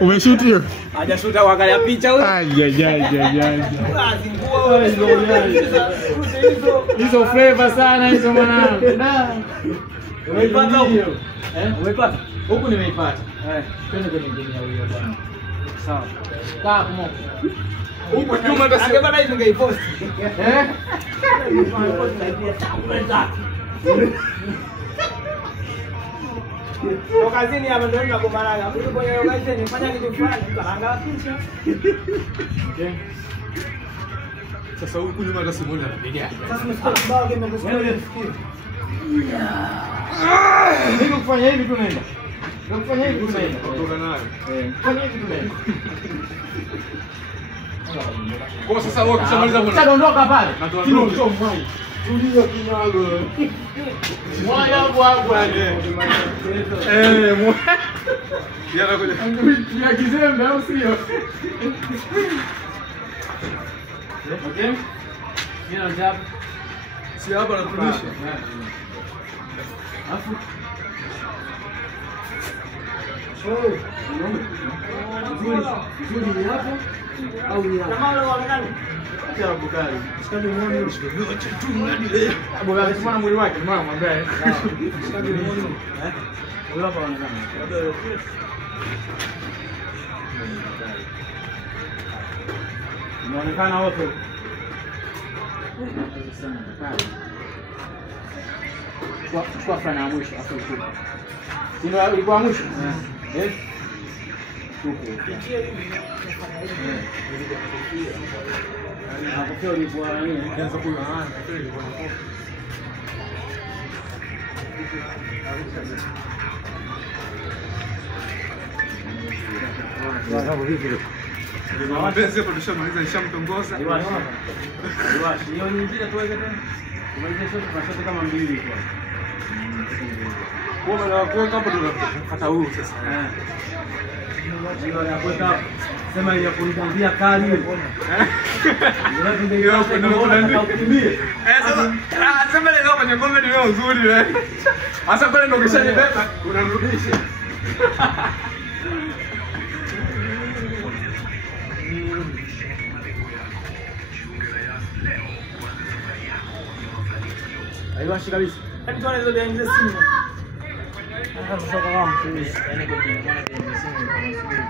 Umeshoot hiyo? Hajashuta kuangalia picha huyo. Hizo flavor sana hizo mwanangu. Umeipata huko? Umeipata? Huku nimeipata. Twende kwenye game ya huyo bwana. Sawa. Kaa hapo. Huko nyuma hata singepata hizo ngeipost. Kazini hapa ndio tunagombana. Mtu kwenye kazi nifanya kitu fulani, tukaangalia picha. Okay. Sasa huku nyuma hata simuona anapiga. Sasa msibao game ndio sikia. Ndio kufanya hivi tunaenda. Ndio kufanya hivi tunaenda. Kutoka nayo. Kufanya hivi tunaenda. Kwa sasa wewe ukishamaliza Sasa ondoka pale. Kilo mcho mwangu. Tulia kinyago. Moyo wangu Yana kuja. ya kizembe au sio? Okay? Nina njap. Si hapa natumisha. Afu. Nzuri hapo au ni hapo? Kama unaonekana Acha bukari. Sikani muone yote tu ngadi leo. Bukari simama mwili wake, mama mwambie. Sikani muone. Huyo hapa anaonekana. Inaonekana wote. Sana kali. Kwa fana ya mwisho afu kupa. Sino ilikuwa mwisho? Eh. Hapo ilikuwa nini? Anza kuanza kwa ilikuwa hapo. Hapo vipi? Mapenzi hapo tushamaliza nishamtongoza. Hiyo nyingine tuweke tena. Tumalize shoto tunashota kama mbili kwa. Kwa maana kuweka hapo tunapata huu sasa. ndio ya kuweka sema ile kunitambia kali hiyo. Ndio hapo ndio kukimbia. Sasa sema leo kwenye comedy wewe uzuri wewe. Sasa pale ndio ukishanibeba unamrudisha. Aiwashi kabisa. Hebu tuone hizo behind the scene. Sasa kama mtu yani kwenye mwana behind the scene.